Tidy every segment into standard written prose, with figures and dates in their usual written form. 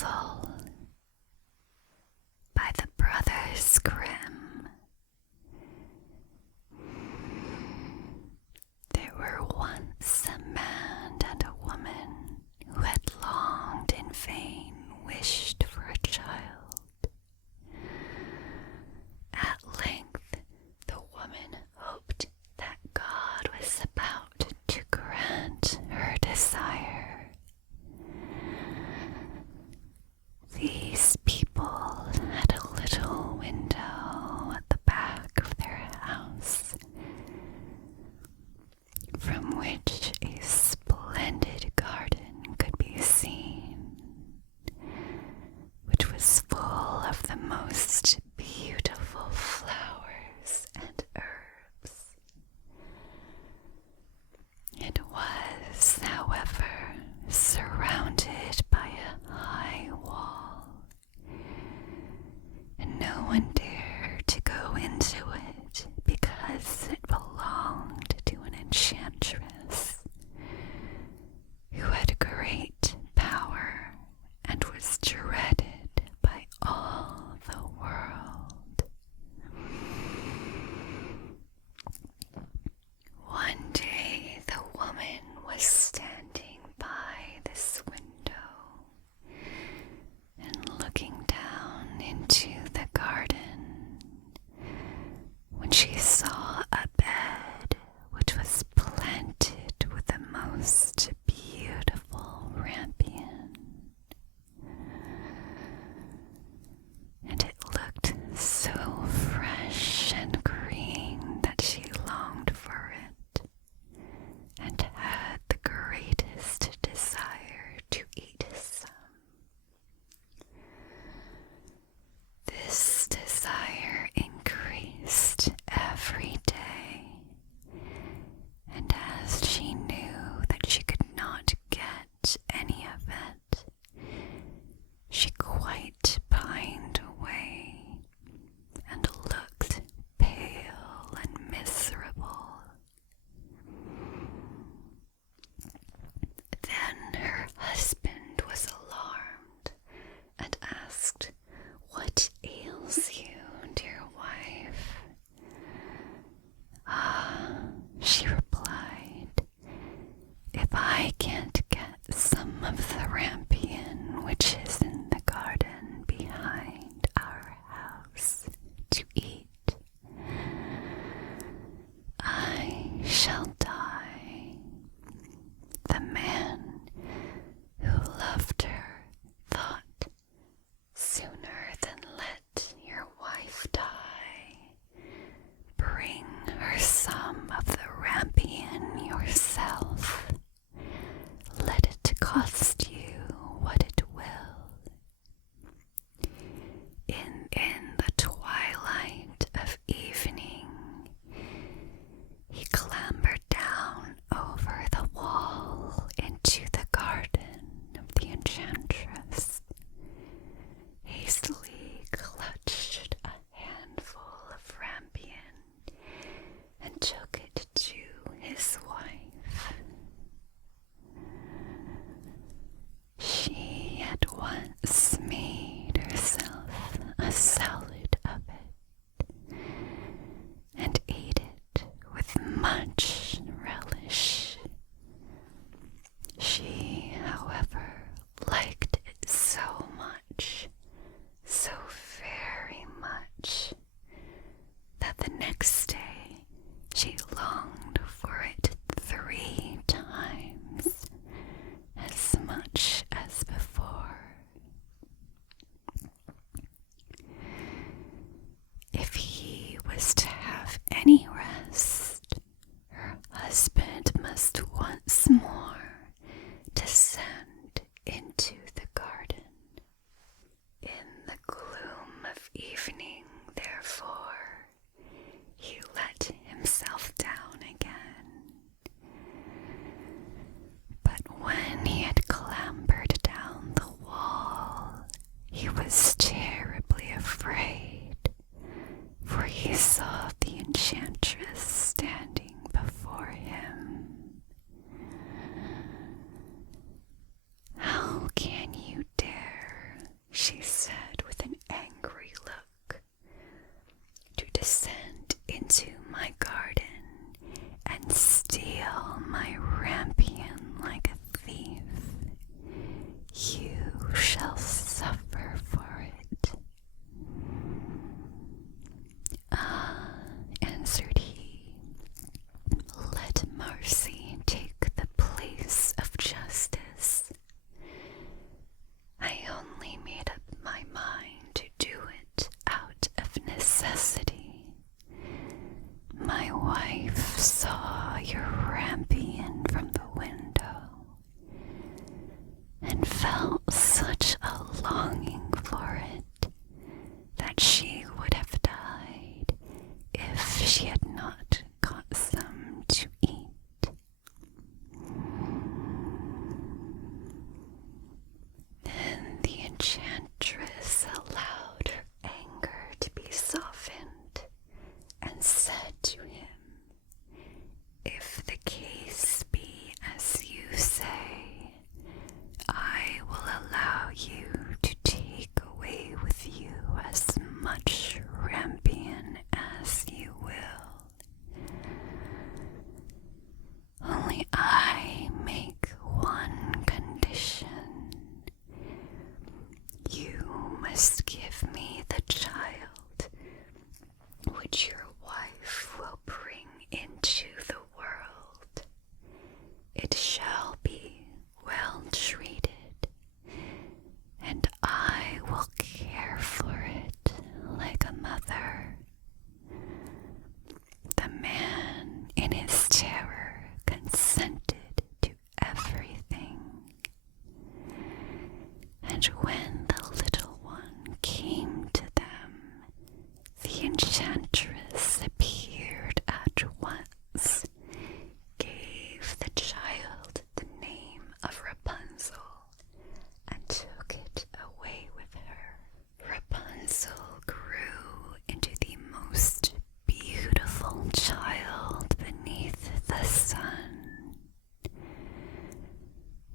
Rapunzel by the Brothers Grimm. There were once a man and a woman who had longed in vain wished for a child. At length the woman hoped that God was about to grant her desire. These people had a little window at the back of their house, from which a splendid garden could be seen, which was full of the most beautiful flowers and herbs. It was, however, surrounded by a high wall, and no one dared to go into it because it belonged to an enchantress who had great power and was dreaded by all the world. One day the woman was standing by this window and looking down into the garden when she saw a bed which was planted with the most beautiful rampion, and it looked so fresh and green that she longed for it and had the greatest desire to eat some. This desire increased every day, and as she knew that she could not get any of it, she quite pined away and looked pale and miserable. Then her husband was alarmed and asked, "What ails you, dear wife?" "Ah," she replied, "if I can't get some of the rampion which is in the garden behind our house to eat, I shall die." The man who loved her thought, "Sooner than let your wife die, bring her some of the rampion yourself. Let it cost you felt such a longing for it that she would have died if she had not got some to eat. Then the enchantress allowed her anger to be softened and said to him, "If the case be as you say, I will allow you to take away with you as much rampion as you will. Only I make one condition. You must give me the child which your wife will bring into the world. It shall be well treated, and I will care for it like a mother." The man, in his terror, consented to everything. And when the little one came to them, the enchantress appeared at once, gave the child the name of Rapunzel, and took it away with her. Rapunzel grew into the most beautiful child beneath the sun.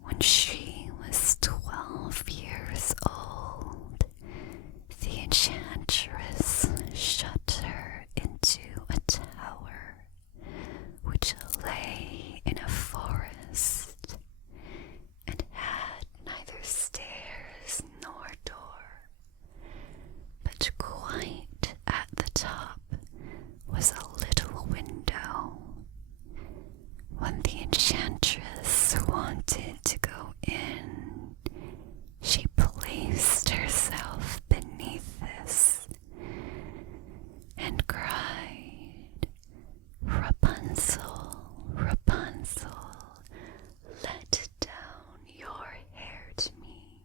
When she was 12 years old, the enchantress shut her into a tower which lay in a forest and had neither stairs nor door, but quite at the top was a little window. When the enchantress wanted to go in, she placed herself beneath this and cried, "Rapunzel, Rapunzel, let down your hair to me."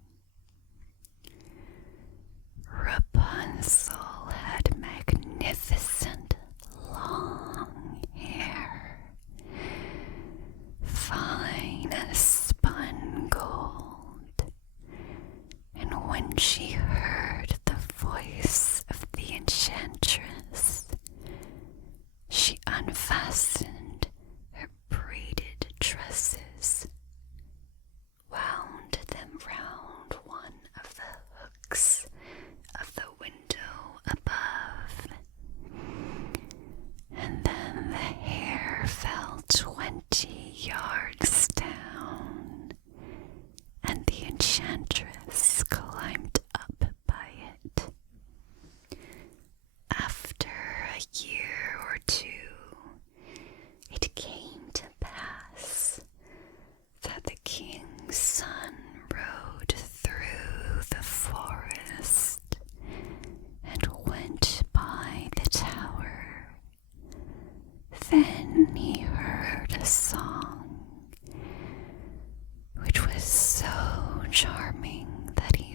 Rapunzel had magnificent long hair, fine as spun gold, and when she heard the voice of the enchantress, she unfastened her braided tresses, wound them round one of the hooks of the window above, and then the hair fell 20 yards down, and the enchantress climbed up by it. After a year or two, it came to pass that the king's son rode through the forest and went by the tower. Then he heard a song which was so charming that he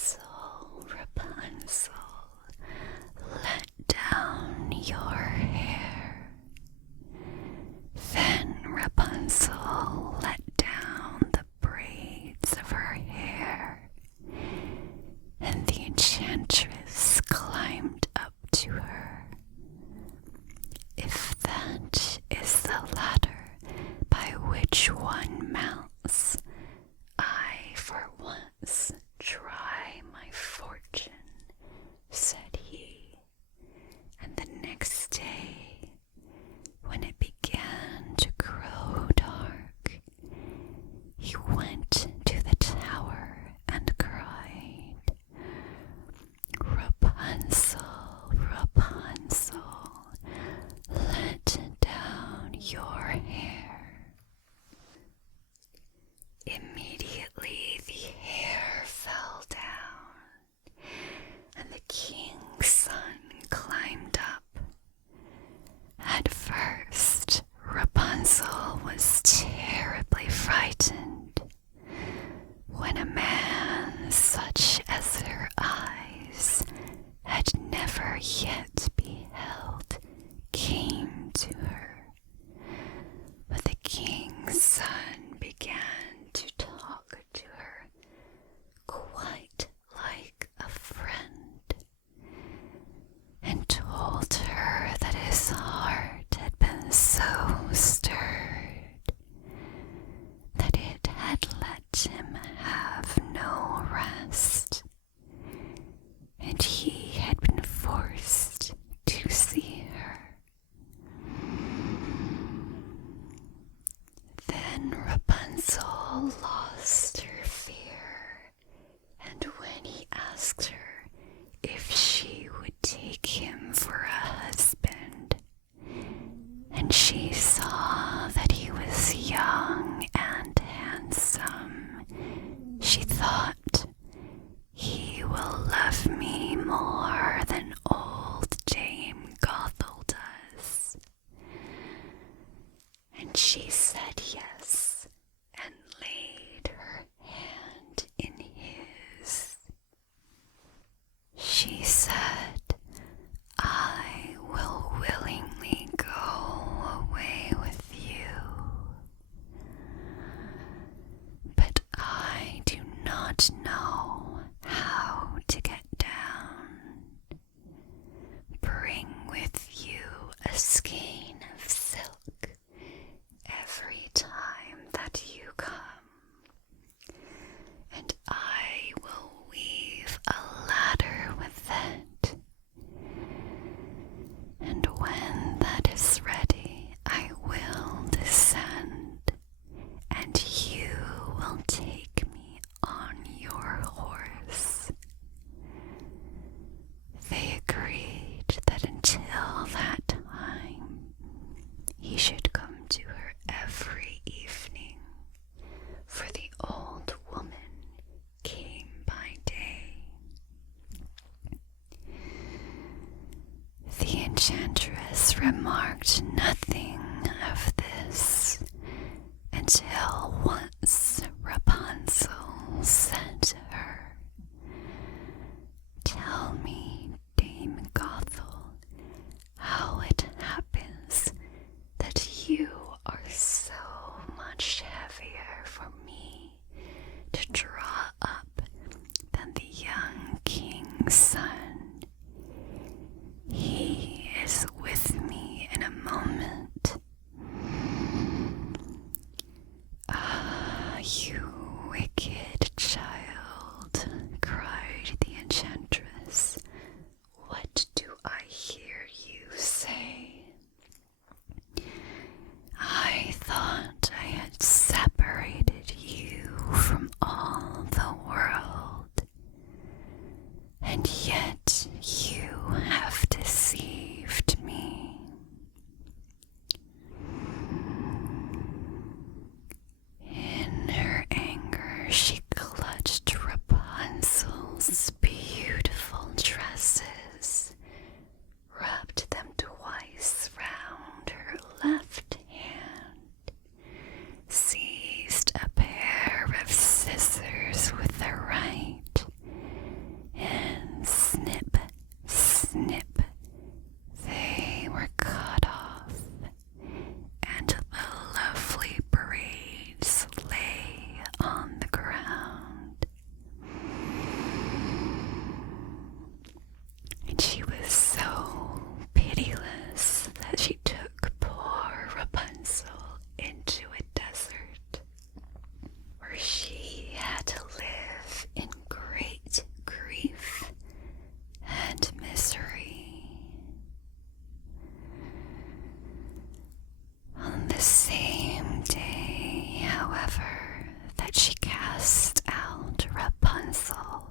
Rapunzel, Rapunzel, let down your hair. Then Rapunzel let down the braids of her hair, and the enchantress climbed up to her. If that is the ladder by which one mounts, I for once try my fortune, said he. And the next day, when it began to grow dark, he went to the tower and cried, Rapunzel, Rapunzel, let down your hair. Immediately the hair fell down, and the king's son climbed up. At first, Rapunzel was terribly frightened. When a man such as her eyes had never yet beheld came to her. But the king's son began to talk to her quite like a friend, and told her that his heart had been so stirred that it had let him have no rest, and he had been forced to see her. Then Rapunzel lost her fear, and when he asked her if she would take him for a husband, and she saw that he was young and handsome, she thought, he will love me more than old Dame Gothel does. And she said yes, and laid her hand in his. She said, I will willingly go away with you, but I do not know how to get down. Bring with you a skein of silk every time that you come, and I will weave a ladder with it. And when that is ready, I will descend, and you will take me on your horse. They agreed that until that time he should come to her every evening, for the old woman came by day. The enchantress remarked nothing of this until once Rapunzel said to her, Tell me, Dame Gothel, how it happens that you are so much heavier for me to draw up than the young king's son. He is with me in a moment. Ah, you wicked child, cried the enchantress. What do I hear you say? I thought I had separated you from all the world, and yet you have deceived me. In her anger, she clutched Rapunzel's beautiful dresses, rubbed them twice round her left hand, seized a pair of scissors with the right, snip, they were cut off, and the lovely braids lay on the ground. And she was so pitiless that she took poor Rapunzel into a desert, where she had to live in great grief and misery. On the same day, however, that she cast out Rapunzel,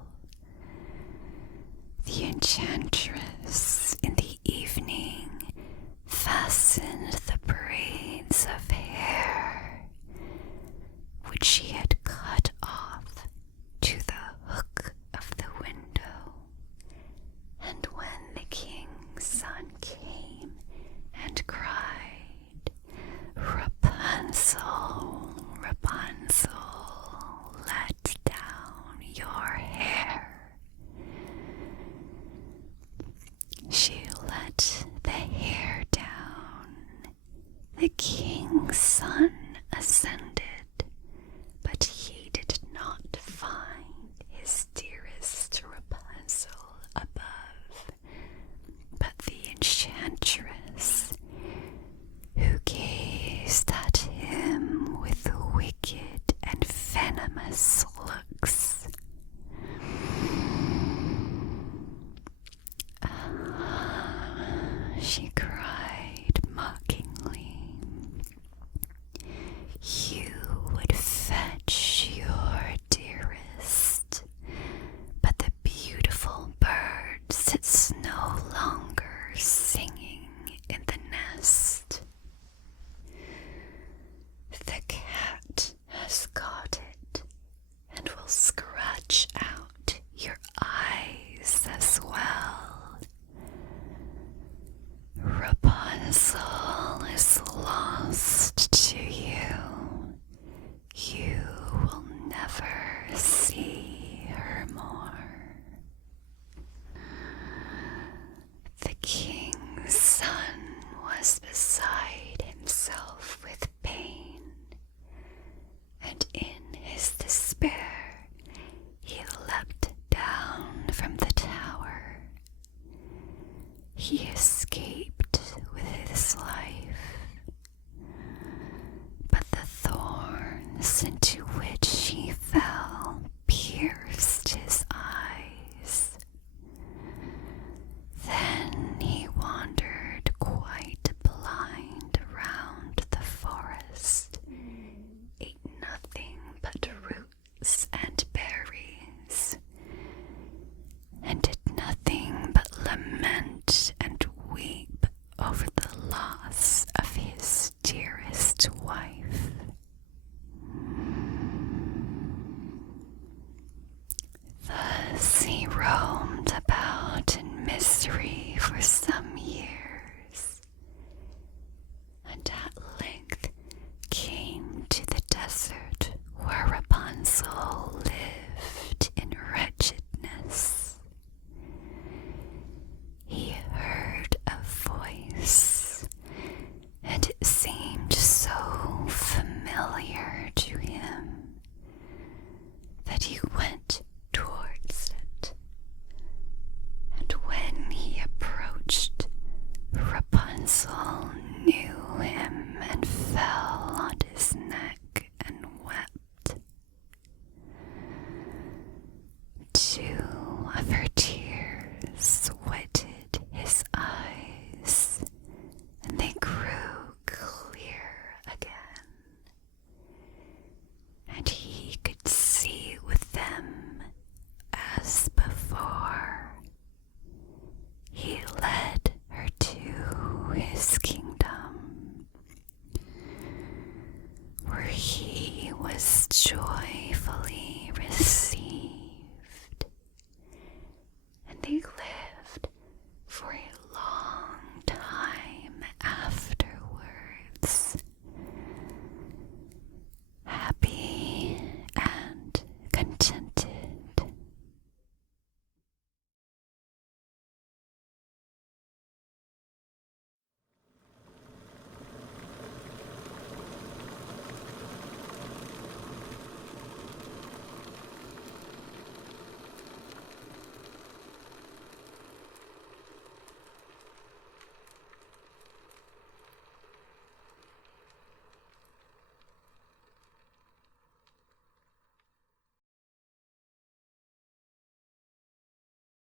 the enchantress in the evening fastened the braids of hair which she had cut off to the hook of the window. And when the king's son came and cried, "Rapunzel, Rapunzel, let down your hair," she let the hair down. The king's son ascended, but he did not find his dearest Rapunzel above, but the enchantress, who gazed at him with wicked and venomous looks. She cried mockingly, "You would fetch your dearest, but the beautiful bird sits no longer singing in the nest. The cat has got it and will scratch out your eyes as well. Rapunzel is lost to you. You will never see her more." The king's son was beside himself with pain, and in his despair he leapt down from the tower. He escaped with his life, but the thorns into which he fell pierced his eyes. Then he wandered quite blind around the forest, ate nothing but roots and berries, and did nothing but lament and weep over the loss of his dearest wife. Thus he roamed about in misery for some years, and at length came to the desert where Rapunzel lived in wretchedness. He heard a voice, and it seemed so familiar to him that he went towards it. And when he approached, Rapunzel knew him and fell on his neck and wept. Two of her tears wetted his eyes, and they grew clear again, and he could see with them as before. He led her to his kingdom, where he was joyfully received, and they